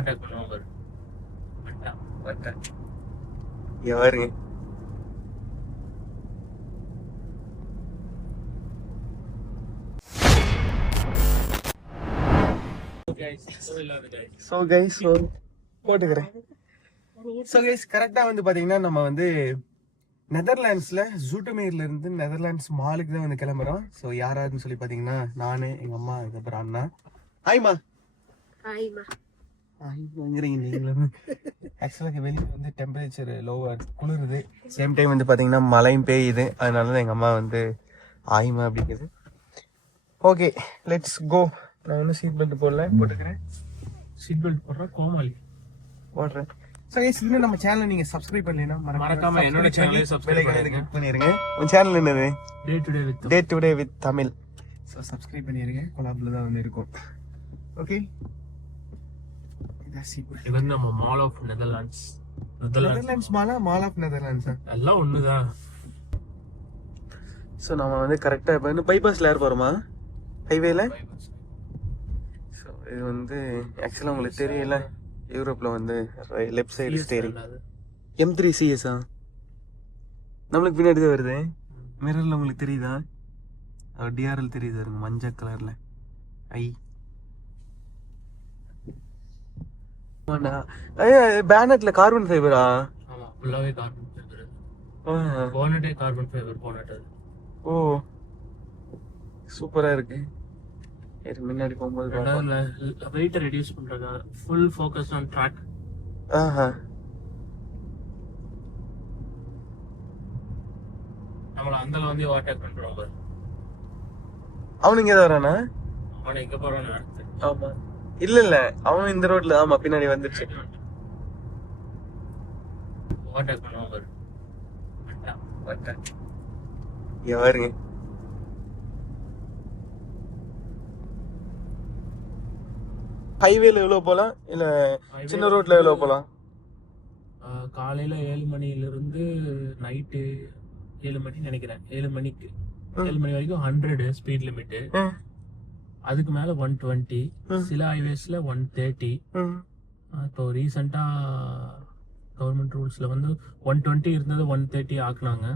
Overtake பண்ணுவாங்க. யாருங்க போட்டுக்கிறேன். ஸோ கைஸ் கரெக்டாக வந்து பார்த்தீங்கன்னா நம்ம வந்து நெதர்லாண்ட்ஸில் ஜூட்டமேர்ல இருந்து நெதர்லாண்ட்ஸ் மாலுக்கு தான் வந்து கிளம்புறோம். ஸோ யாராருன்னு சொல்லி பார்த்தீங்கன்னா நான், எங்கள் அம்மா, அதுக்கப்புறம் அண்ணா. ஹாய்மா. நீங்களும் ஆக்சுவலாக வெளியே வந்து டெம்பரேச்சர் லோவாக குளிருது, சேம் டைம் வந்து பார்த்தீங்கன்னா மழையும் பெய்யுது. அதனால தான் எங்கள் அம்மா வந்து ஆயுமா அப்படிங்குது. Okay let's go. நான் ஒன்றும் சீட் பெல்ட் போடல, போட்டுக்கிறேன். சீட் பெல்ட் போடுற கோமாளி போடுறேன். ஸோ கைஸ் இன்னும் நம்ம சேனலை நீங்கள் சப்ஸ்கிரைப் பண்ணலைன்னா மறக்காம என்னோட சேனலை சப்ஸ்கிரைப் பண்ணிருங்க. உன் சேனல் என்னது? Day today with Tamil. So subscribe பண்ணிருங்க, கொலாபில் தான் வந்து இருக்கும். ஓகே இது வந்து நம்ம mall of Netherlands. Netherlands mall of நெதர்லாண்ட்ஸா எல்லாம் ஒண்ணுதான். ஸோ நம்ம வந்து கரெக்டாக இப்போ வந்து பைபாஸில் ஏர் போகிறோமா ஹைவேல. ஸோ இது வந்து ஆக்சுவலாக உங்களுக்கு தெரியல, யூரோப்பில் வந்து left side steering. M3 CS நம்மளுக்கு பின்னாடி தான் வருது. மிரரில் உங்களுக்கு தெரியுதா? DRL தெரியுது இருங்க, மஞ்சள் கலரில். பேனட்ல கார்பன் ஃபைபரா? ஆமா, ஃபுல்லாவே கார்பன் ஃபைபர். போனட்டே கார்பன் ஃபைபர் போனட். ஓ சூப்பரா இருக்கு. முன்னாடி போகும்போது வெயிட் ரெடியூஸ் பண்றாங்க. Full focus on track. நம்மள அந்தல வந்து ஓவர்டேக் பண்றாங்க. அவனுங்க ஏதோ வரானா? அவன் எங்க போறான்னு அடுத்து. ஆமா இல்ல அவன் இந்த ரோட்ல. ஆமா பின்னாடி வந்துச்சு. ஓவர்டேக் பண்ணுவாங்க. யாருங்க ஹைவேல எவ்வளவு போலாம், இல்ல சின்ன ரோட்ல எவ்வளவு போலாம்? காலையில 7 மணில இருந்து நைட்டு 7 மணி நினைக்கிறேன். 7 மணிக்கு 7 மணி வரைக்கும் 100 ஸ்பீட் லிமிட். அதுக்கு மேல 120. சில ஹைவேஸ்ல 130. இப்போ ரீசெண்டா கவர்மெண்ட் ரூல்ஸ்ல வந்து 120 இருந்தது 130 ஆக்குனாங்க.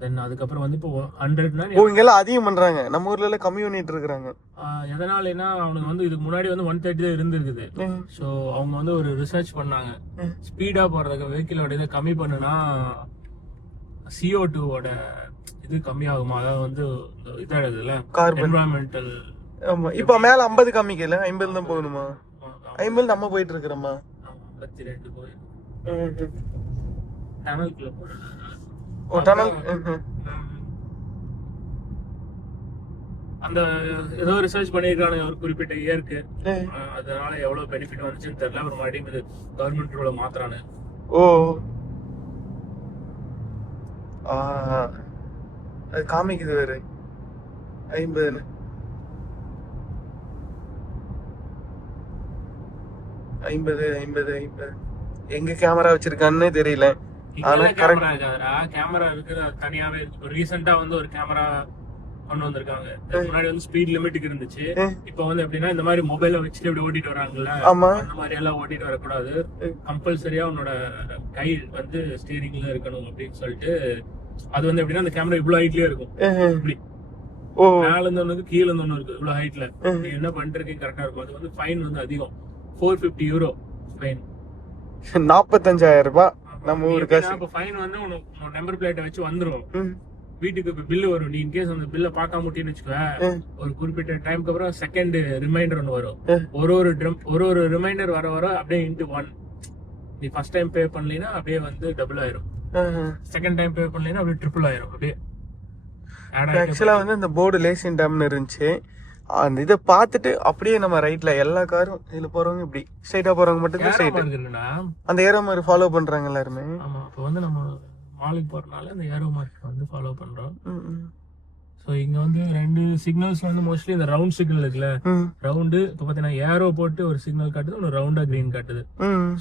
தென் அதுக்கப்புறம் வந்து இப்போ 100னா இங்கெல்லாம் அதிகம் பண்றாங்க. நம்ம ஊர்ல எல்லாம் கம்மி பண்ணிட்டு இருக்காங்க. எதனாலனா அவனுக்கு வந்து இதுக்கு முன்னாடி வந்து 130 தான் இருந்திருக்குது. ஸோ அவங்க வந்து ஒரு ரிசர்ச் பண்ணாங்க, ஸ்பீடா போறதுக்கு வெஹிக்கிளோட இதை கம்மி பண்ணுனா CO2 இது கம்மியாகுமா, அதாவது வந்து இதாகுதுல்ல என்விரான்மெண்டல். ஆமா இப்ப மேல 50 காமிக்கல, 50 தான் போகணுமா? 50 நம்ம போயிட்டு இருக்கிறோமா? 52 போய் டனல்குள்ள போறோம். ஓ டனல். அந்த ஏதோ ரிசர்ச் பண்ணிருக்காங்க ஒரு குறிப்பிட்ட இயருக்கு. அதனால எவ்வளவு பெனிஃபிட் வந்துச்சுன்னு தெரியல. ஒரு மறுபடியும் இது கவர்மெண்ட் ரூல மாத்துறானு. ஓ அது காமிக்குது வேற 50. எங்க கேமரா வச்சிருக்கான்னு தெரியல. ஆனா கேமரா இருக்கு, தனியாவே இருக்கு. ரீசெண்டா வந்து ஒரு கேமரா கொண்டு வந்திருக்காங்க. முன்னாடி வந்து ஸ்பீட் லிமிட்டுக்கு இருந்துச்சு. இப்ப வந்து எப்படின்னா இந்த மாதிரி மொபைல வச்சுட்டு இப்படி ஓட்டிட்டு வராங்கல்ல, அந்த மாதிரி எல்லாம் ஓட்டிட்டு வரக்கூடாது. கம்பல்சரியா உன்னோட கை வந்து ஸ்டீரிங்ல இருக்கணும் அப்படின்னு சொல்லிட்டு. அது வந்து எப்படின்னா அந்த கேமரா இவ்வளவு ஹைட்லயே இருக்கும். இப்படி மேல இருந்து ஒண்ணு இருக்கு, கீழ இருந்து ஒண்ணு இருக்கு. இவ்வளவு ஹைட்ல நீ என்ன பண்றதுக்கு கரெக்டா இருக்கும். அது வந்து ஃபைன் வந்து அதிகம், €450 ஃபைன். 45,000 ரூபாய் நம்ம ஊருக்கு. அப்ப ஃபைன் வந்து உன்னோட நம்பர் பிளேட்டை வச்சு வந்துரும். வீட்டுக்கு இப்ப பில்லு வரும். நீ இன்கேஸ் அந்த பில்ல பாக்காம முட்டின்னு வச்சுக்கோ, ஒரு குறிப்பிட்ட டைம்க்கு அப்புறம் செகண்ட் ரிமைண்டர் ஒன்று வரும். ஒரு ரிமைண்டர் வர வர அப்படியே இன்டு 1. நீ ஃபர்ஸ்ட் டைம் பே பண்ணலனா அப்படியே வந்து டபுள் ஆயிரும். செகண்ட் டைம் பே பண்ணலனா அப்படியே ட்ரிபிள் ஆயிரும். அப்படியே ஆக்சுவலா வந்து அந்த போர்டு லேசின் டேம்னு இருந்துச்சு. அந்த இதை பார்த்துட்டு அப்படியே நம்ம ரைட்ல எல்லா காரும் இதுல போறவங்க இப்படி ஸ்ட்ரைட்டா போறவங்க மட்டும் தான் ஸ்ட்ரைட் அந்த ஏரோ மாதிரி ஃபாலோ பண்றாங்க எல்லாருமே. ஆமா, இப்போ வந்து நம்ம மாலுக்கு போறதுனால அந்த ஏரோ மார்க் வந்து ஃபாலோ பண்றோம். ஸோ இங்க வந்து 2 சிக்னல்ஸ் வந்து மோஸ்ட்லி இந்த ரவுண்ட் சிக்னல் இருக்குல்ல, ரவுண்டு இப்போ பார்த்தீங்கன்னா ஏரோ போட்டு ஒரு சிக்னல் காட்டுது, ஒன்று ரவுண்டா கிரீன் காட்டுது.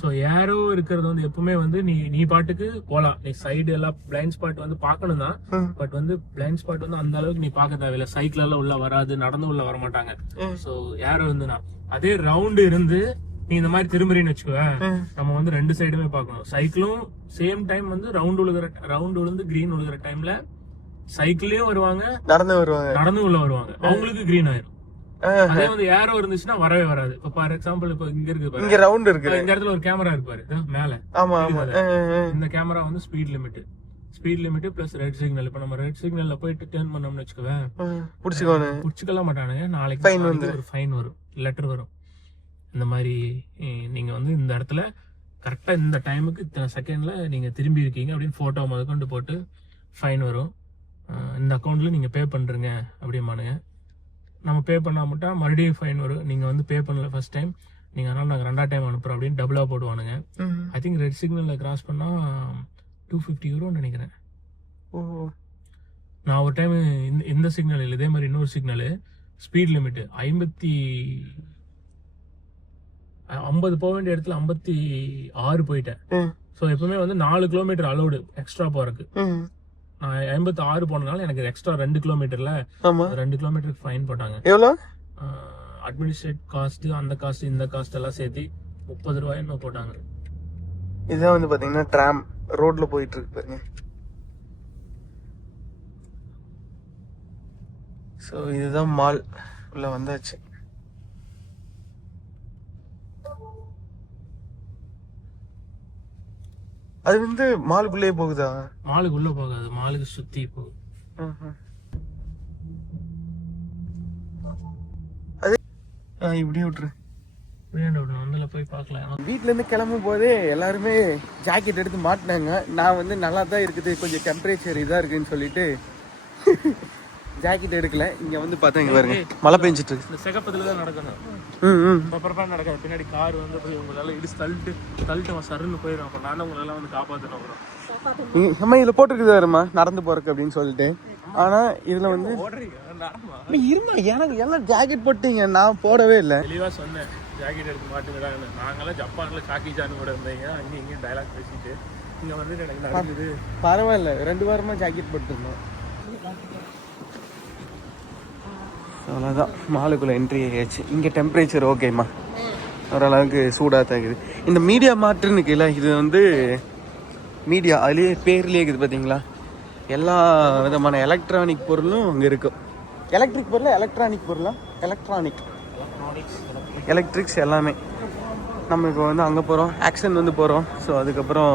ஸோ ஏரோ இருக்கிறது வந்து எப்பவுமே வந்து நீ பாட்டுக்கு போகலாம். நீ சைடு எல்லாம் பிளைண்ட் ஸ்பாட் வந்து பார்க்கணும் தான். பட் வந்து பிளைண்ட் ஸ்பாட் வந்து அந்த அளவுக்கு நீ பார்க்க தேவையில்லை. சைக்கிள் எல்லாம் உள்ள வராது, நடந்து உள்ள வர மாட்டாங்க. ஸோ ஏரோ இருந்துனா அதே ரவுண்டு இருந்து நீ இந்த மாதிரி திரும்புறீன்னு வச்சுக்குவேன், நம்ம வந்து 2 சைடுமே பார்க்கணும். சைக்கிளும் சேம் டைம் வந்து ரவுண்ட் விழுந்து கிரீன் விழுகிற டைம்ல சைக்கிளையும் வருவாங்க, நடந்து உள்ள வருவாங்க, அவங்களுக்கு கிரீன் ஆயிரும். அதே வந்து ஏரோ இருந்துச்சுன்னா வரவே வராது. இப்ப ஃபார் எக்ஸாம்பிள் இப்ப இங்க இருக்கு பாரு, இங்க ரவுண்ட் இருக்கு, இந்த இடத்துல ஒரு கேமரா இருக்கு பாரு மேல. ஆமா ஆமா. இந்த கேமரா வந்து speed limit plus red signal. இப்ப நம்ம ரெட் சிக்னல்ல போயிட்டு டர்ன் பண்ணோம்னு வச்சுக்கோவேன், புடிச்சுக்கலாம் மாட்டானுங்க. நாளைக்கு ஒரு ஃபைன் வரும், லெட்டர் வரும். இந்த மாதிரி நீங்க வந்து இந்த இடத்துல கரெக்டா இந்த டைமுக்கு இத்தனை செகண்ட்ல நீங்க திரும்பி இருக்கீங்க அப்படின்னு போட்டோ முதற்கொண்டு போட்டு ஃபைன் வரும். இந்த அக்கௌண்ட்ல நீங்க பே பண்றீங்க அப்படிமானுங்க. நம்ம பே பண்ணா மட்டும் மறுபடியும் ஃபைன் வரும். நீங்க வந்து பே பண்ணல ஃபர்ஸ்ட் டைம், நீங்க அதனால நாங்க 2ஆவது டைம் அனுப்புறோம் அப்படின்னு டபுளா போடுவானுங்க. ஐ திங்க் ரெட் சிக்னல்ல கிராஸ் பண்ணா 250 யூரோன்னு நினைக்கிறேன். நான் ஒரு டைம் இந்த சிக்னல் இல்லை, இதே மாதிரி இன்னொரு சிக்னல் ஸ்பீட் லிமிட் 50 போக வேண்டிய இடத்துல 56 போயிட்டேன். ஸோ எப்பவுமே வந்து 4 கிலோமீட்டர் அலௌடு எக்ஸ்ட்ரா போறதுக்கு. நான் 56 போனதுனால எனக்கு எக்ஸ்ட்ரா 2 கிலோமீட்டர்ல 2 கிலோமீட்டருக்கு ஃபைன் போட்டாங்க. எவ்வளோ? அட்மினிஸ்ட்ரேட் காஸ்ட், அந்த காஸ்ட் இந்த காஸ்ட் எல்லாம் சேர்த்து 30 ரூபாய்ன்னு போட்டாங்க. இதான் வந்து பாத்தீங்கன்னா ட்ராம் ரோட்ல போயிட்டு இருக்கு பாருங்க. ஸோ இதுதான் மால் உள்ள வந்தாச்சு. அது வந்து மாலுக்குள்ளே போகுதா? மாலுக்குள்ள போகாது, மாலுக்கு சுத்தி போகுது. அது இப்படி விட்டுரு, வந்து போய் பார்க்கலாம். வீட்ல இருந்து கிளம்பும் போதே எல்லாருமே ஜாக்கெட் எடுத்து மாட்டினாங்க. நான் வந்து நல்லா தான் இருக்குது, கொஞ்சம் டெம்பரேச்சர் இதா இருக்குன்னு சொல்லிட்டு ஜாக்கெட் எடுக்கல. இங்க வந்து பார்த்தா இங்க பாருங்க மழை பெஞ்சிட்டு இருக்கு. இந்த சிகப்பத்துல தான் நடக்கணும், பப்பரப்பா நடக்காது. பின்னாடி கார் வந்து போய் உங்களால இடிச்சு தள்ளிட்டு சருன்னு போயிடும். அப்ப நான் உங்களெல்லாம் வந்து காப்பாற்றணும். அம்மா இதுல போட்டுருக்குது வருமா நடந்து போறக்கு அப்படின்னு சொல்லிட்டு. ஆனா இதுல வந்து இருமா, எனக்கு எல்லாம் ஜாக்கெட் போட்டீங்க, நான் போடவே இல்லை. தெளிவா சொன்னேன் ஜாக்கெட் எடுக்க மாட்டேங்கிறாங்க. நாங்களாம் ஜப்பான்ல சாக்கி ஜான் கூட இருந்தீங்க, அங்கேயும் இங்கேயும் டைலாக் பேசிட்டு இங்க வந்து எனக்கு நடக்குது. பரவாயில்ல, 2 வாரமா ஜாக்கெட் போட்டுருந்தோம். அவ்வளோதான், மாலுக்குள்ள என்ட்ரி ஆகியாச்சு. இங்கே டெம்பரேச்சர் ஓகேம்மா, ஓரளவுக்கு சூடாக தான் இருக்குது. இந்த மீடியா மார்ட்னு இருக்குல்ல, இது வந்து மீடியா அதுலேயே பேர்லேயே இருக்குது பார்த்தீங்களா. எல்லா விதமான எலக்ட்ரானிக் பொருளும் அங்கே இருக்கும். எலக்ட்ரிக் பொருள், எலக்ட்ரானிக் பொருளாக, எலக்ட்ரிக்ஸ் எல்லாமே. நம்ம இப்போ வந்து அங்கே போகிறோம், ஆக்ஷன் வந்து போகிறோம். ஸோ அதுக்கப்புறம்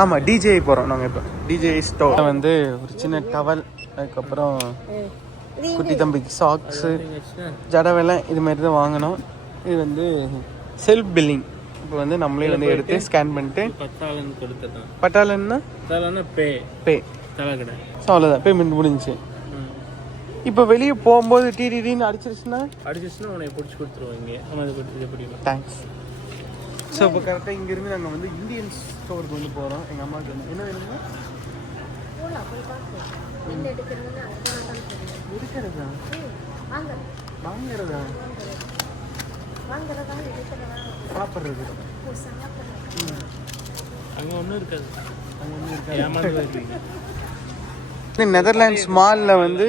ஆமாம் டிஜே போகிறோம் நாங்கள். இப்போ டிஜே ஸ்டோர் வந்து ஒரு சின்ன டவல், அதுக்கப்புறம் குட்டி தம்பிக்கு சாக்ஸு, ஜடவெலை இது மாதிரி தான் வாங்கினோம். இது வந்து செல்ஃப் பில்லிங். இப்போ வந்து நம்மளே வந்து எடுத்து ஸ்கேன் பண்ணிட்டு பட்டாளன்னா பே ஸோ அவ்வளோதான், பேமெண்ட் முடிஞ்சிச்சு. இப்போ வெளியே போகும்போது டிடிடின்னு அடிச்சிருச்சுன்னா உன்னை பிடிச்சி கொடுத்துருவாங்க. தேங்க்ஸ். ஸோ இப்போ கரெக்டாக இங்கேருந்து நாங்கள் வந்து இந்தியன் ஸ்டோருக்கு வந்து போகிறோம். எங்கள் அம்மாவுக்கு வந்து என்ன வேணுங்க? இருக்கிறதா வாங்கிறதா சாப்பிட்றது அங்கே ஒன்றும் இருக்காது. நெதர்லாண்ட்ஸ் மாலில் வந்து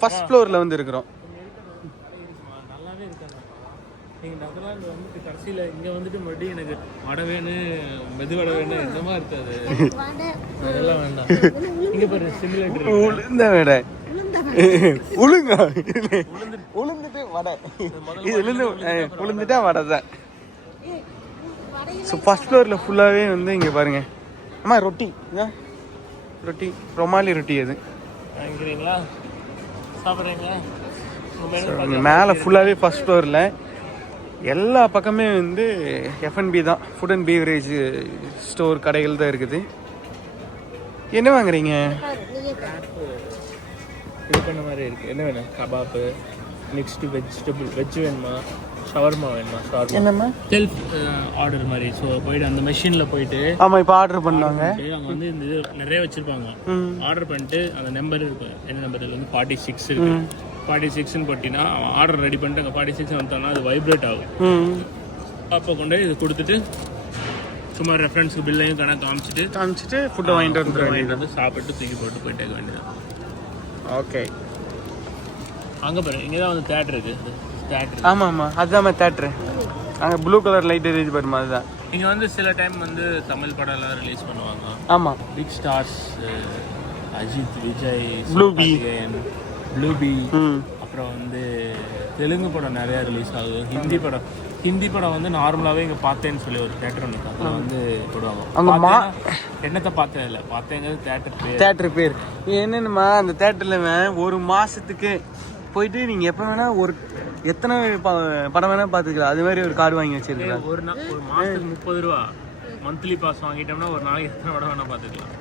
ஃபர்ஸ்ட் ஃப்ளோரில் வந்து இருக்கிறோம். நல்லாவே இருக்காது. நீங்கள் நெதர்லாந்து வந்துட்டு கடைசியில் இங்கே வந்துட்டு மறுபடியும் எனக்கு வடை வேணும், மெது வடை வேணும், இந்த மாதிரி இருக்காது. அதெல்லாம் வேண்டாம். இங்கே பாரு சிமுலேட்டர் உளுந்த வடை, உளுங்க உளுந்துட்டு வடை, இதுலேருந்து உளுந்துட்டா வடை தான். ஸோ ஃபர்ஸ்ட் ஃப்ளோரில் ஃபுல்லாகவே வந்து இங்கே பாருங்க. அம்மா ரொட்டி, ரொட்டி ரொமாலி ரொட்டி அது வாங்கிக்கிறீங்களா, சாப்பிட்றீங்களா? மேலே ஃபுல்லாகவே ஃபர்ஸ்ட் ஃப்ளோரில் எல்லா பக்கமே வந்து F&B தான், ஃபுட் அண்ட் பீவரேஜ் ஸ்டோர் கடைகள் தான் இருக்குது. என்ன வாங்குறீங்க? இது பண்ண மாதிரி இருக்குது. என்ன வேணும்? கபாப்பு, நெக்ஸ்ட்டு வெஜ் வேணுமா, ஷவர்மா வேணுமா? என்னம்மா செல்ஃப் ஆர்டர் மாதிரி. ஸோ போயிட்டு அந்த மெஷினில் போயிட்டு ஆமாம் இப்போ ஆர்டர் பண்ணுவாங்க. அவங்க வந்து இந்த இது நிறைய வச்சுருப்பாங்க. ஆர்டர் பண்ணிட்டு அந்த நம்பர் இருக்கும், என்ன நம்பர் இதில் வந்து 46 இருக்கு. 46ன்னு போட்டிங்கன்னா ஆர்டர் ரெடி பண்ணிட்டு அங்கே 46 வந்தோம்னா அது வைப்ரேட் ஆகும். அப்போ கொண்டு போய் இது கொடுத்துட்டு சும்மா ரெஃபரன்ஸுக்கு பில்லையும் கணக்கு காமிச்சிட்டு ஃபுட்டை வாங்கிட்டு வந்து சாப்பிட்டு தூக்கி போட்டு போயிட்டே வேண்டியது. ஓகே, அங்கே பாரு, இங்கே தான் வந்து தேட்டர் இருக்குது. தேட்டர். ஆமாம் ஆமாம் அதுதான் தேட்ரு. அங்கே ப்ளூ கலர் லைட் எரியுது பாருமா, அதுதான். இங்கே வந்து சில டைம் வந்து தமிழ் படம் எல்லாம் ரிலீஸ் பண்ணுவாங்க. ஆமாம், பிக் ஸ்டார்ஸ் அஜித், விஜய், ப்ளூபி, ப்ளூபி, அப்புறம் வந்து தெலுங்கு படம் நிறையா ரிலீஸ் ஆகுது. ஹிந்தி படம் வந்து நார்மலாகவே இங்கே பார்த்தேன்னு சொல்லி ஒரு தேட்டர் ஒன்று அதில் வந்து போடுவாங்க. அங்கே என்னத்தை பார்த்தேன் இல்லை, பார்த்தேங்கிறது தேட்டர் பேர் என்னென்னமா, அந்த தேட்டரில் ஒரு மாதத்துக்கு போயிட்டு நீங்கள் எப்போ வேணால் எத்தனை படம் வேணால் பார்த்துக்கலாம். அது மாதிரி ஒரு கார்டு வாங்கி வச்சிருக்கேன். ஒரு மாதத்துக்கு 30 ரூபா மந்த்லி பாஸ் வாங்கிட்டோம்னா ஒரு நாளைக்கு எத்தனை படம் வேணால் பார்த்துக்கலாம்.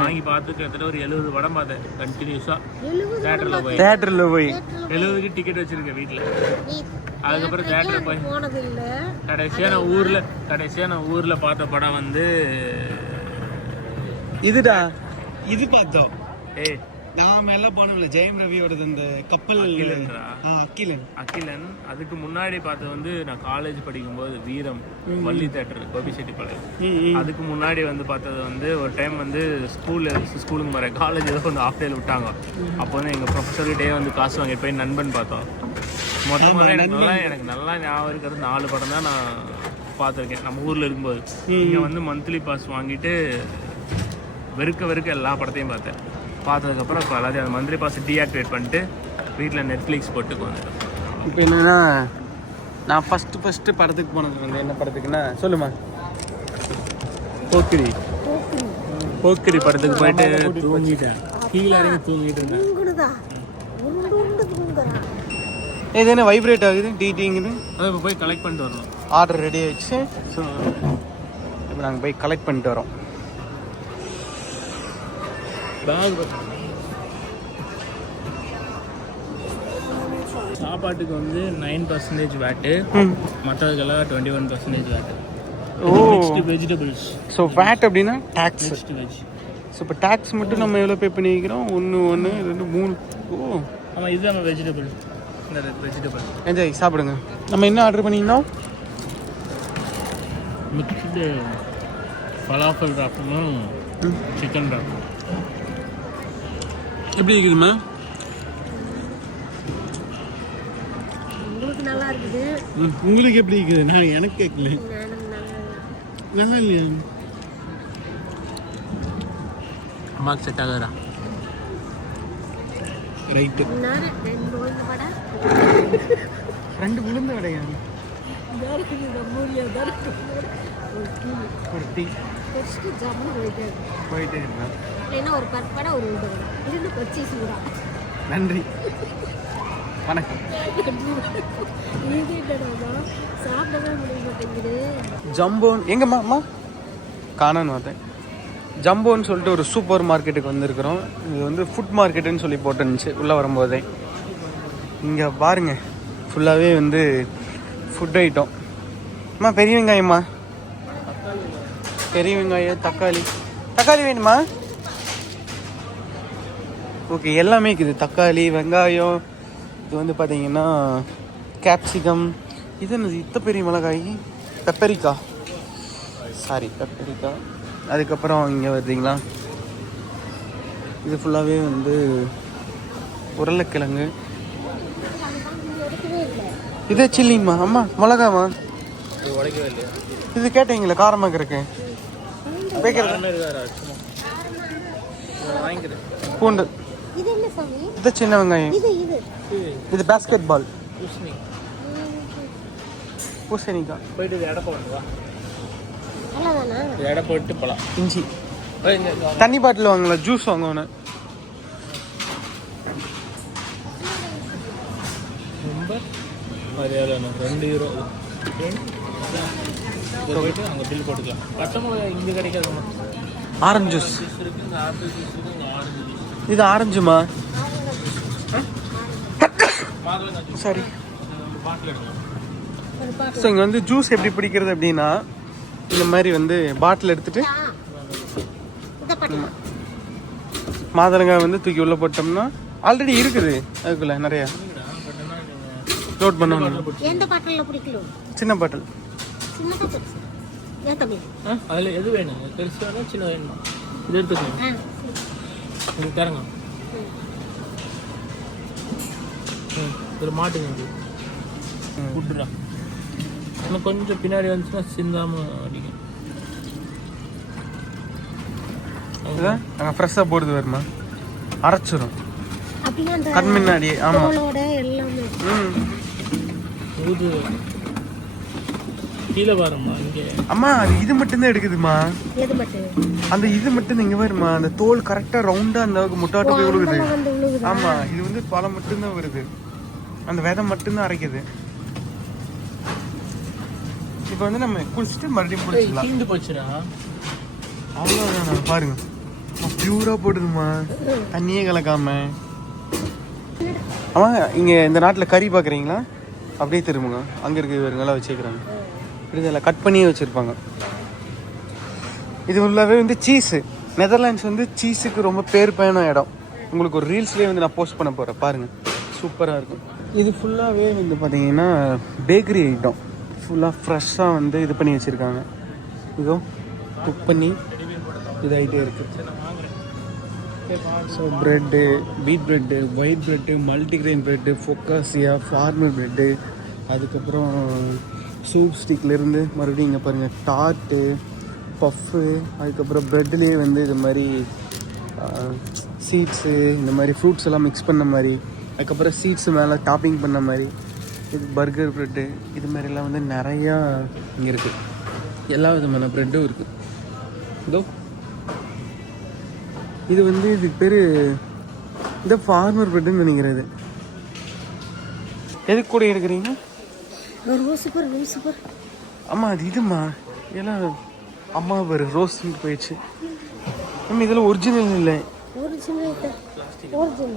வாங்கி பார்த்து கிட்டத்தட்ட ஒரு 70 படம் பார்த்தேன் கண்டினியூஸாக தேட்டரில் போய் 70க்கு டிக்கெட் வச்சிருக்கேன் வீட்டில். அதுக்கப்புறம் தேட்டரில் போய் கடைசியாக நான் ஊரில் பார்த்த படம் வந்து இது பார்த்தோம். நாம எல்லாம் போனோம்ல ஜெயம் ரவியோடது அந்த கப்பல் அகிலன். அதுக்கு முன்னாடி பார்த்தது வந்து நான் காலேஜ் படிக்கும்போது வீரம் வள்ளி தேட்டர் கோபிச்செட்டிப்பாளையம். அதுக்கு முன்னாடி வந்து பார்த்தது வந்து ஒரு டைம் வந்து ஸ்கூலுக்கு போகிற காலேஜ் ஏதோ வந்து ஆஃப் டேல விட்டாங்க. அப்போ வந்து எங்கள் ப்ரொஃபஸர்கிட்டே வந்து காசு வாங்கிட்டு போய் நண்பன் பார்த்தோம். மொத்தமாக எனக்கு நல்லா ஞாபகம் இருக்கிறது 4 படம் தான் நான் பார்த்துருக்கேன் நம்ம ஊரில் இருக்கும்போது. இங்கே வந்து மந்த்லி பாஸ் வாங்கிட்டு வெறுக்க எல்லா படத்தையும் பார்த்ததுக்கப்புறம் இப்போ எல்லாத்தையும் அந்த மந்த்லி பாஸ் டீஆக்டிவேட் பண்ணிட்டு வீட்டில் நெட்ஃப்ளிக்ஸ் போட்டுக்கு வந்துட்டேன். இப்போ என்னென்னா நான் ஃபஸ்ட்டு படத்துக்கு போனது வந்து என்ன படத்துக்குன்னா சொல்லுமா, போக்கிரி படத்துக்கு போயிட்டு தூங்கிட்டேன். கீழே இறங்கி தூங்கிட்டு இருந்தேன். இது என்ன வைப்ரேட் ஆகுது டிடிங்குது. அதை இப்போ போய் கலெக்ட் பண்ணிட்டு வரணும். ஆர்டர் ரெடி ஆகிடுச்சு. ஸோ இப்போ நாங்கள் போய் கலெக்ட் பண்ணிட்டு வரோம். சாப்பாட்டுக்கு வந்து 9% வேட்டு, மற்றதுக்கெல்லாம் 21% வேட்டு. வெஜிடபிள்ஸ். ஸோ வேட் அப்படின்னா டேக்ஸ். வெஜ். ஸோ இப்போ டேக்ஸ் மட்டும் நம்ம எவ்வளோ பே பண்ணிக்கிறோம்? 1 2 3. ஓ ஆமாம், இது நம்ம வெஜிடபிள். என்ஜாய் சாப்பிடுங்க. நம்ம என்ன ஆர்டர் பண்ணியிருந்தோம்? மிக்ஸ்டு ஃபலாஃபல் ராஃப்டும் சிக்கன் ராஃப்டும். எப்படி இருக்குதுமா? உங்களுக்கு நல்லா இருக்குது. உங்களுக்கு எப்படி இருக்குது? நான் எனக்கு கேட்கல. நல்லா இல்லையா? அம்மாவுக்கு செட் ஆகுதா? ரைட்டு. 2 உளுந்து வடை. 2 உளுந்து வடையா? போயிட்டே இருந்தேன். ஒரு பருப்படை ஒரு உளுந்து வடை. இது கொச்சி சூடா. நன்றி, வணக்கம். சாப்பிடவே முடிய மாட்டேங்குது. ஜம்போன் எங்கம்மா அம்மா காணான்னு பார்த்தேன். ஜம்போன்னு சொல்லிட்டு ஒரு சூப்பர் மார்க்கெட்டுக்கு வந்திருக்கிறோம். இது வந்து ஃபுட் மார்க்கெட்டுன்னு சொல்லி போட்டுருந்துச்சு உள்ளே வரும்போதே. இங்கே பாருங்கள், ஃபுல்லாகவே வந்து ஃபுட் ஐட்டம். அம்மா பெரிய வெங்காயம்மா, பெரிய வெங்காயம், தக்காளி வேணுமா? ஓகே, எல்லாமே இருக்குது. தக்காளி, வெங்காயம், இது வந்து பார்த்தீங்கன்னா கேப்சிகம். இது என்னது இத்த பெரிய மிளகாய்? பெப்பரிக்காய். அதுக்கப்புறம் இங்கே பார்த்தீங்களா, இது ஃபுல்லாகவே வந்து உருளைக்கிழங்கு. இதே சில்லிம்மா. அம்மா மிளகாமா? உடைக்கவே இல்லையா? இது கேட்டீங்களா காரமாக இருக்கு பூண்டு. இது சின்ன வெங்காயம். இது பாஸ்கெட் பால். பூசணிக்காய். போயிட்டு எடை போட்டு போகலாம். இஞ்சி, தண்ணி பாட்டில் வாங்கலாம், ஜூஸ் வாங்கணும். ரொம்ப மரியாதை 2 யூரோ. போயிட்டு அங்கே பில் போட்டுக்கலாம். பச்சை மிளகா இங்கே கிடைக்காதுமா. Orange juice. இது ஆரஞ்சுமா? சரி. ஸோ இங்கே வந்து ஜூஸ் எப்படி பிடிக்கிறது அப்படின்னா, இந்த மாதிரி வந்து பாட்டில் எடுத்துட்டு மாதுளங்காய் வந்து தூக்கி உள்ள போட்டோம்னா ஆல்ரெடி இருக்குது அதுக்குள்ள நிறைய லோட் பண்ணணும். எந்த பாட்டில்ல பிடிக்கணும்? சின்ன பாட்டில். அதில் எது வேணும்? பெருசு வேணும், சின்ன வேணுமா? இது எடுத்துக்கணும். இது தரங்க. இதில் மாட்டுங்க. விட்டுறா. இன்னும் கொஞ்சம் பின்னாடி வந்துச்சுன்னா சிந்தாம அடிக்கும். இதுதான் நாங்கள் ஃப்ரெஷ்ஷாக போடுது வருமா, அரைச்சிரும் அப்படின்னா அந்த கண் முன்னாடி. ஆமாம். தோலோட எல்லாமே ஊது கீழே வருமா இங்கே? அம்மா அது இது மட்டும்தான் எடுக்குதுமா. எது மட்டும் அந்த இது மட்டும் இங்கே வருமா, அந்த தோல் கரெக்டாக ரவுண்டாக அந்த முட்டாட்ட போய் விழுகுது. வந்து விழுகுதா? ஆமாம், இது வந்து பழம் மட்டும்தான் வருது, அந்த விதை மட்டும்தான் அரைக்குது. இப்போ வந்து நம்ம குளிச்சுட்டு மறுபடியும் குளிச்சுக்கலாம். தீண்டு போச்சுடா. அவ்வளோதான் பாருங்க, பியூராக போடுதுமா, தண்ணியே கலக்காம. ஆமாம், இங்கே இந்த நாட்டில் கறி பார்க்குறீங்களா, அப்படியே திரும்புங்க, அங்கே இருக்குது வேறுங்கெல்லாம் வச்சுக்கிறாங்க, இதெல்லாம் கட் பண்ணியே வச்சுருப்பாங்க. இது உள்ளவே வந்து சீஸு. நெதர்லாண்ட்ஸ் வந்து சீஸுக்கு ரொம்ப பேர் பயண இடம். உங்களுக்கு ஒரு ரீல்ஸ்லேயே வந்து நான் போஸ்ட் பண்ண போகிறேன், பாருங்கள், சூப்பராக இருக்கும். இது ஃபுல்லாகவே வந்து பார்த்தீங்கன்னா பேக்கரி ஐட்டம், ஃபுல்லாக ஃப்ரெஷ்ஷாக வந்து இது பண்ணி வச்சுருக்காங்க. இதோ குக் பண்ணி இது ஆகிட்டே இருக்குது. So bread, wheat bread, white bread, multigrain bread, focaccia, formal bread, அதுக்கப்புறம் சூப் ஸ்டிக்லேருந்து மறுபடியும் இங்கே பாருங்கள் டார்ட்டு, பஃப்பு, அதுக்கப்புறம் ப்ரெட்லேயே வந்து இது மாதிரி சீட்ஸு, இந்த மாதிரி ஃப்ரூட்ஸ் எல்லாம் மிக்ஸ் பண்ண மாதிரி, அதுக்கப்புறம் சீட்ஸு மேலே டாப்பிங் பண்ண மாதிரி, இது பர்கர் ப்ரெட்டு, இது மாதிரிலாம் வந்து நிறையா இங்கே இருக்குது. எல்லா விதமான ப்ரெட்டும் இருக்குது. இதோ இது வந்து இதுக்கு பேர் இந்த ஃபார்மர் ப்ரெட்டுன்னு நினைக்கிறது. எதுக்கு கூட இருக்கிறீங்க? சூப்பர். அம்மா அது இதுமா, எல்லாம் அம்மா பேர் ரோஸ் போயிடுச்சு. நம்ம இதில் ஒரிஜினல் இல்லை,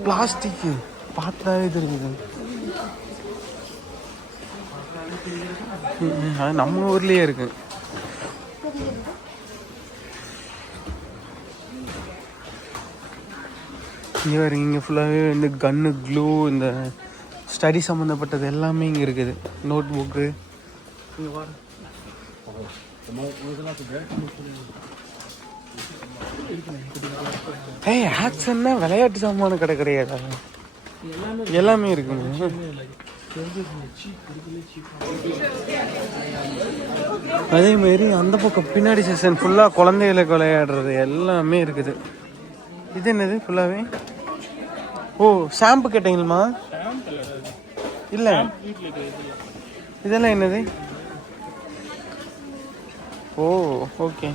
பிளாஸ்டிக்கு, பார்த்தாவே தெரியுது. அது நம்ம ஊர்லேயே இருக்கு. இங்கே வேறு இங்கே ஃபுல்லாகவே வந்து கன்னு, க்ளூ, இந்த ஸ்டடி சம்மந்தப்பட்டது எல்லாமே இங்கே இருக்குது. நோட் புக்கு, ஏய் ஆக்ஷன்னா விளையாட்டு சாமான கடை கிடையாது, எல்லாமே இருக்குங்க. அதே மாதிரி அந்த பக்கம் பின்னாடி செக்ஷன் ஃபுல்லாக குழந்தைகளுக்கு விளையாடுறது எல்லாமே இருக்குது. இது என்னது ஃபுல்லாகவே? ஓ ஷாம்பு கேட்டீங்களா? இல்லை, இதெல்லாம் என்னது? ஓ ஓகே,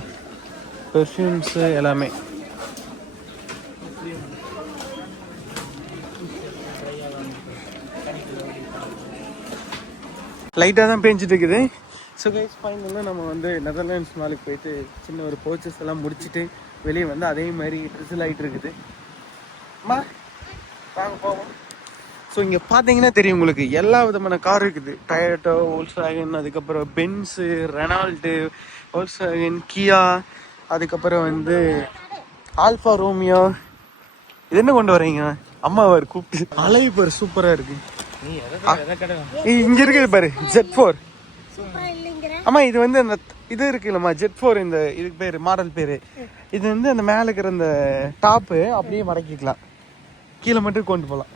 பெர்ஃப்யூம்ஸு எல்லாமே. லைட்டாக தான் பேஞ்சிட்டு இருக்குது. ஸோ கைஸ் ஃபைனலாக நம்ம வந்து நெதர்லாண்ட்ஸ் மாலுக்கு போயிட்டு சின்ன ஒரு பர்ச்சேஸ் எல்லாம் முடிச்சுட்டு வெளியே வந்து அதே மாதிரி ட்ரிசில் ஆகிட்டு இருக்குது. அம்மா வாங்க போவோம். ஸோ இங்கே பார்த்தீங்கன்னா தெரியும் உங்களுக்கு, எல்லா விதமான கார் இருக்குது. டொயோட்டா, வோல்க்ஸ்வேகன், அதுக்கப்புறம் பென்ஸு, ரெனால்டு, வோல்க்ஸ்வேகன், கியா, அதுக்கப்புறம் வந்து ஆல்ஃபா ரோமியோ. இது என்ன கொண்டு வரீங்க? அம்மா அவர் கூப்பிட்டு அலைவு பாரு, சூப்பராக இருக்கு. இங்க இருக்குது பாரு, Z4. ஆமா, இது வந்து அந்த இது இருக்குல்லம்மா Z4, இந்த இதுக்கு பேரு மாடல் பேரு. இது வந்து அந்த மேல இருக்கிற அந்த டாப்பு அப்படியே மடக்கிக்கலாம், கீழே மட்டும் கொண்டு போகலாம்.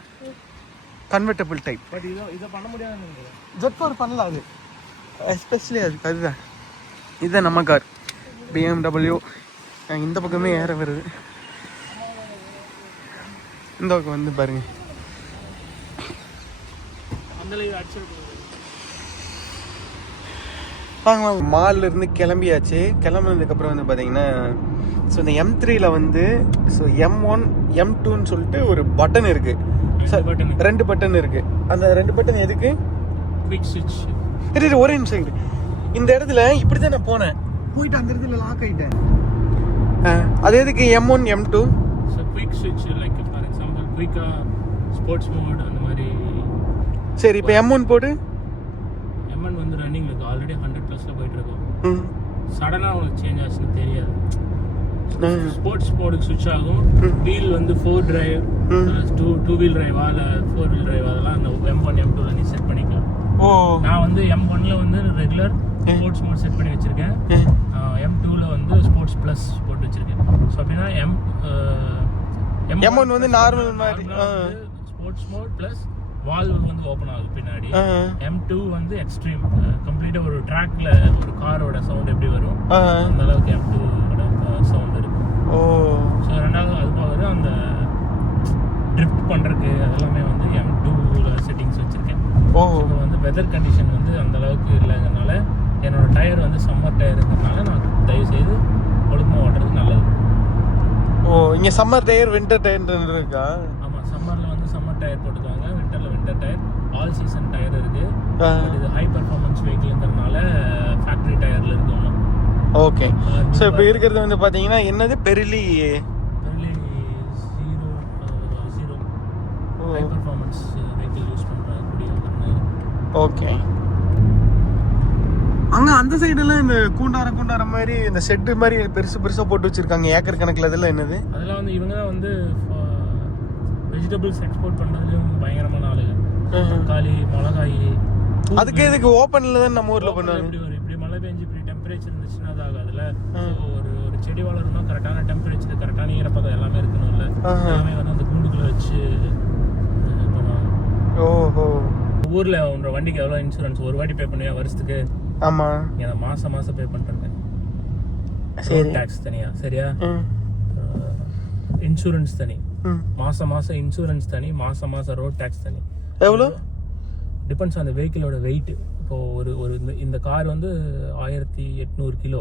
Convertible type. பட் இதை பண்ண முடியாது. Z4 பண்ணலாம், அது எஸ்பெஷலி அதுதான். இதுதான் நம்ம கார் BMW. இந்த பக்கமே ஏற வருது. இந்த பக்கம் வந்து பாருங்க, வாங்க மால்ல இருந்து கிளம்பியாச்சு. கிளம்புனதுக்கப்புறம் வந்து பார்த்தீங்கன்னா, ஸோ இந்த M3ல வந்து ஸோ M1 M2ன்னு சொல்லிட்டு ஒரு பட்டன் இருக்கு. ரெண்டு பட்டன் இருக்கு. அந்த ரெண்டு பட்டன் எதுக்கு? குவிக் ஸ்விட்ச். ஒரே நிமிஷம் இருக்கு. இந்த இடத்துல இப்படி தான் நான் போனேன், போயிட்டு அந்த இடத்துல லாக் ஆகிட்டேன். அது எதுக்கு M1 M2? ஸோ குவிக் ஸ்விட்ச், லைக் ஃபார் எக்ஸாம்பிள் குவிக்கா ஸ்போர்ட்ஸ் மோட் அந்த மாதிரி. சரி, இப்போ M1 போடு. M1 வந்து ரன்னிங் இருக்கு, ஆல்ரெடி 100+ல போயிட்டு இருக்கும். சடனாக உங்களுக்கு சேஞ்ச் ஆச்சுன்னு தெரியாது. ஸ்போர்ட்ஸ் மோடுக்கு ஸ்விட்ச் ஆகும். வீல் வந்து 4 டிரைவ், 2 வீல் டிரைவா இல்லை 4 வீல் டிரைவ், அதெல்லாம் அந்த M1 M2ல நீ செட் பண்ணிக்கலாம். ஓ, நான் வந்து M1ல வந்து ரெகுலர் ஸ்போர்ட்ஸ் மோட் செட் பண்ணி வச்சிருக்கேன். M2ல வந்து ஸ்போர்ட்ஸ் ப்ளஸ் போட்டு வச்சிருக்கேன். ஸோ அப்படின்னா M1 வந்து நார்மல் மாதிரி ஸ்போர்ட்ஸ் மோட் ப்ளஸ் வால்வ் வந்து ஓப்பன் ஆகுது பின்னாடி. M2 வந்து எக்ஸ்ட்ரீம் கம்ப்ளீட்டா ஒரு ட்ராக்ல ஒரு காரோட சவுண்ட் எப்படி வரும் அந்த அளவுக்கு M2 சவுண்ட் இருக்கு. ஓ ஸோ ரெண்டாவது அது போக அந்த ட்ரிஃப்ட் பண்றதுக்கு அதெல்லாமே வந்து M2 செட்டிங்ஸ் வச்சிருக்கேன். ஓ இப்போ வந்து வெதர் கண்டிஷன் வந்து அந்த அளவுக்கு இல்லைங்கிறனால என்னோட டயர் வந்து சம்மர் டயருங்கிறனால நான் தயவு செய்து ஒழுக்கமாக ஓட்டுறது நல்லது. ஓ இங்கே சம்மர் டயர் வின்டர் டயர் இருக்கா? ஆமாம், சம்மரில் வந்து சம்மர் டயர் போட்டுக்குவாங்க, வின்டரில் winter tyre, all season tyre இருக்குது. இது ஹை பர்ஃபார்மன்ஸ் வெஹிக்கிள்ங்கிறதுனால ஃபேக்ட்ரி டயரில் இருக்கணும். ஓகே. ஸோ இப்போ இருக்கிறது வந்து பார்த்தீங்கன்னா என்னது பெரிலி zero high performance vehicle use பண்ணுறக்கூடிய ஒன்று. ஓகே. அங்கே அந்த சைடெல்லாம் இந்த கூண்டார மாதிரி இந்த ஷெட்டு மாதிரி பெருசாக போட்டு வச்சிருக்காங்க ஏக்கர் கணக்கில். அதெல்லாம் என்னது? அதெல்லாம் வந்து இவங்க தான் வந்து வெஜிடபிள்ஸ் எக்ஸ்போர்ட் பண்ணுறதுலையும் பயங்கரமான ஆளுங்க. தக்காளி, மிளகாய், அதுக்கு எதுக்கு ஓப்பனில் தான் நம்ம ஊரில் பண்ணுவாங்க. இப்படி மழை பெஞ்சு இப்படி டெம்பரேச்சர் இருந்துச்சுன்னா அது ஆகாதுல்ல. ஒரு செடி வளரணும்னா கரெக்டான டெம்பரேச்சர், கரெக்டான ஈரப்பதம் எல்லாமே இருக்கணும்ல. எல்லாமே வந்து அந்த கூண்டுக்குள்ளே வச்சு பண்ணுவாங்க. ஓஹோ. ஊரில் உன்னோட வண்டிக்கு எவ்வளோ இன்சூரன்ஸ் ஒரு வாட்டி பே பண்ணுவியா வருஷத்துக்கு? ஆமாம், ஏன்னா மாதம் பே பண்ணுறேன். சரி. டேக்ஸ் தனியா, சரியா? இன்சூரன்ஸ் தனி, மாதம் இன்சூரன்ஸ் தனி, மாதம் ரோட் டேக்ஸ் தனி. எவ்வளோ? டிபெண்ட்ஸ் ஆன் த வெஹிக்கிளோட வெயிட். இப்போ ஒரு இந்த கார் வந்து 1800 கிலோ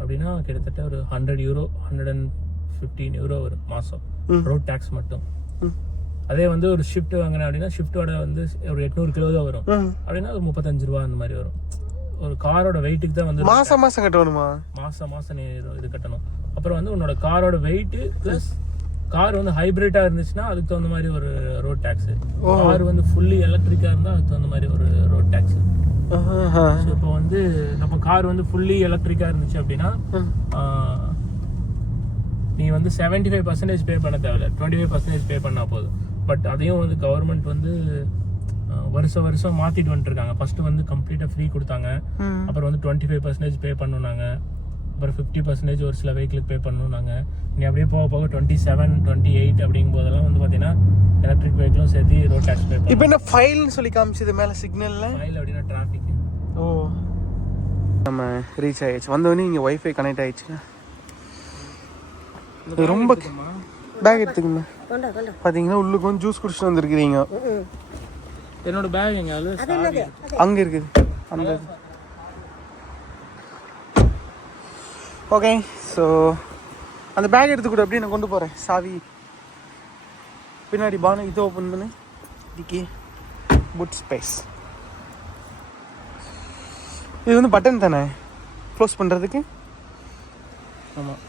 அப்படின்னா கிட்டத்தட்ட ஒரு €100 €115 வரும் மாதம் ரோட் டேக்ஸ் மட்டும். அதே வந்து ஒரு ஷிஃப்ட் வாங்கினேன் அப்படின்னா ஷிஃப்டோட வந்து ஒரு 800 கிலோ தான் வரும் அப்படின்னா ஒரு ₹35 அந்த மாதிரி வரும். ஒரு காரோட வெயிட்டுக்கு தான் வந்து மாசம் கட்டணுமா? மாசம் நீ இது கட்டணும். அப்புறம் வந்து உன்னோட காரோட வெயிட் பிளஸ் கார் வந்து ஹைபிரிட்டா இருந்துச்சுன்னா அதுக்கு தகுந்த மாதிரி ஒரு ரோட் டேக்ஸ். கார் வந்து ஃபுல்லி எலக்ட்ரிக்கா இருந்தா அதுக்கு தகுந்த மாதிரி ஒரு ரோட் டேக்ஸ். இப்போ வந்து நம்ம கார் வந்து ஃபுல்லி எலக்ட்ரிக்கா இருந்துச்சு அப்படின்னா நீ வந்து 75% பே பண்ண தேவையில்ல, 25% பே பண்ணா போதும். பட் அதையும் வந்து கவர்மெண்ட் வந்து வருஷம் மாத்திட்டு வந்துருக்காங்க. ஃபர்ஸ்ட் வந்து கம்ப்ளீட்டா ஃப்ரீ கொடுத்தாங்க, அப்புறம் வந்து 25% பே பண்ணுனாங்க, அப்புறம் 50% ஒரு சில வெஹிக்கிளுக்கு பே பண்ணுனாங்க. நீ அப்படியே போக 27, 28 அப்படிங்கும் போதெல்லாம் வந்து பாத்தீங்கன்னா எலக்ட்ரிக் வெஹிக்கிளும் சேர்த்து ரோட் டேக்ஸ் பே பண்ணணும். இப்போ என்ன ஃபைல்னு சொல்லி காமிச்சது மேலே சிக்னல்ல? ஃபைல் அப்படின்னா டிராஃபிக். ஓ, நம்ம ரீச் ஆயிடுச்சு. வந்தோடனே இங்கே வைஃபை கனெக்ட் ஆயிடுச்சு. ரொம்ப பேக் எடுத்துக்கமா பார்த்தீங்கன்னா உள்ளுக்கு வந்து ஜூஸ் குடிச்சிட்டு வந்துருக்கிறீங்க. என்னோட பேக் எங்க? அங்கே இருக்குது அந்த. ஓகே, ஸோ அந்த பேக் எடுத்துக்கூட அப்படியே நான் கொண்டு போகிறேன். சாவி பின்னாடி பானை இது ஓப்பன் பண்ணு. இதுக்கே புட் ஸ்பேஸ். இது வந்து பட்டன் தானே க்ளோஸ் பண்ணுறதுக்கு? ஆமாம்.